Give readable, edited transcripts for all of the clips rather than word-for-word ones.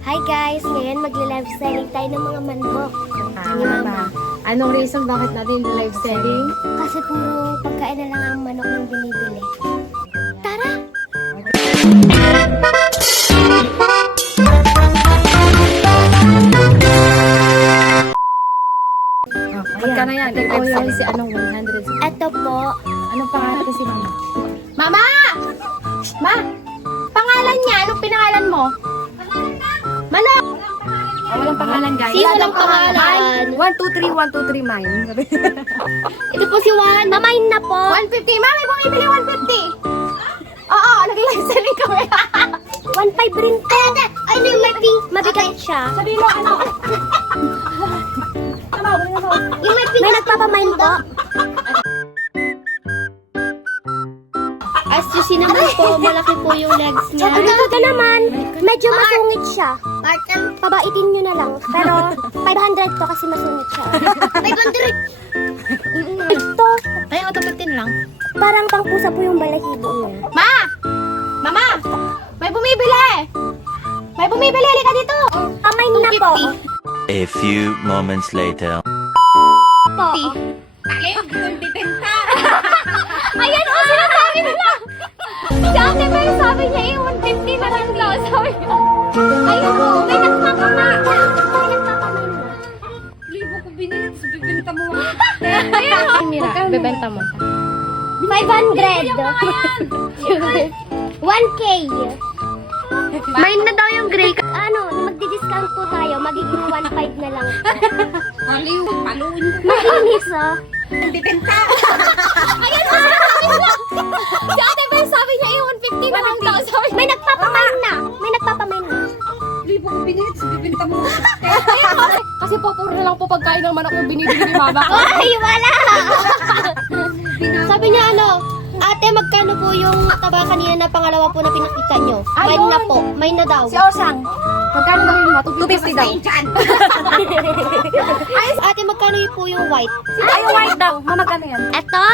Hi guys! Ngayon magli-live selling tayo ng mga manok. Tama. Anong reason bakit natin live selling? Kasi puro pagkain na lang ang manok ng binibili. Tara! Magkano yan? Live selling si anong 100? Ito po. Anong pangalan ko si Mama? Mama! Ma! Pangalan niya? Anong pinangalan mo? Manok! Oh, walang pangalan guys. Sino walang pangalan? 1, 2, 3, 1, 2, 3, mine. Ito po si Juan. Mamain na po. 150! Ma, may bumibili 150! Oo, nag-live selling kami. 1.5 rin po. Ano yung may pink? Mabigat siya. Sabi mo, ano? Yung may pink. May nagpapamain po. As you see naman po, malaki po yung legs niya. Ito naman, medyo masungit siya. Pabaitin nyo na lang. Pero 500 to kasi masungit siya. 500! Ito, Ay, autopitin lang. parang pangpusa po yung balahibo niya. Ma! Mama! May bumibili! May bumibili! Halika dito! Pamain na po. A few moments later. Po. Ayan o! Sinasabi nila! Si ate ba yung sabi niya 150 na lang daw. Sabi niya. Ayun o! May nagpapamain na. May nagpapamain na. Libo ko binili, tapos bibinta mo. Ayun o! Mira, bebenta mo. 500. 1K. Main na daw yung gray. Ano, magdi-discount po tayo. Magiging 1.5 na lang. Aliw, paluin ko. Makinis, oh. Bibinta. Si ate ba yung sabi niya 150 na lang daw. Sabi May nagpapamain na. May nagpapamain na. Libo ko binili, tapos bibinta mo. Kasi po, puro na lang po pagkain ng manok yung binibili ni Mama. Ay, wala! Sabi niya ano, ate, magkano po yung taba kanina na pangalawa po na pinakita nyo? Ayun. Mine na po. Mine na daw. Si Osang. Magkano daw yung 250 daw. Ate, magkano yun po yung white? Ay, yung white daw. Ma, magkano yan? Eto,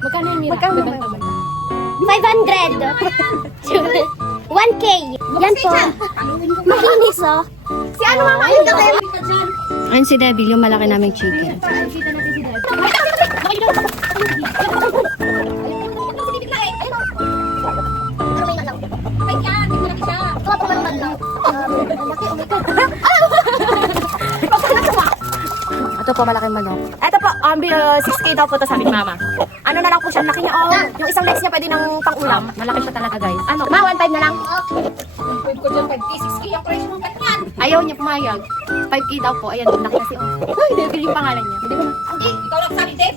Magkano yung Mira? Magkano Bebenta mo. 500. 1K. Yan po. Makinis, oh. Si ano Mama? Ayun si Debbie, yung malaki naming chicken. Ito po, malaking manok. Ito po, 6K daw po to sabi ni Mama. Ano na lang po siya, laki niya. Oh, yung isang legs niya pwede ng pang-ulam. Malaki siya talaga, guys. Ano? Ma, 1.5 na lang. Pwede ko dyan, 5K, 6K ang price mo. Ba't yan? Ayaw niya pumayag. 5K daw po. Ayan, laki kasi. Oh. Ay, hindi yung pangalan niya. Hindi ko na. Hindi, ikaw lang sabi, Deb.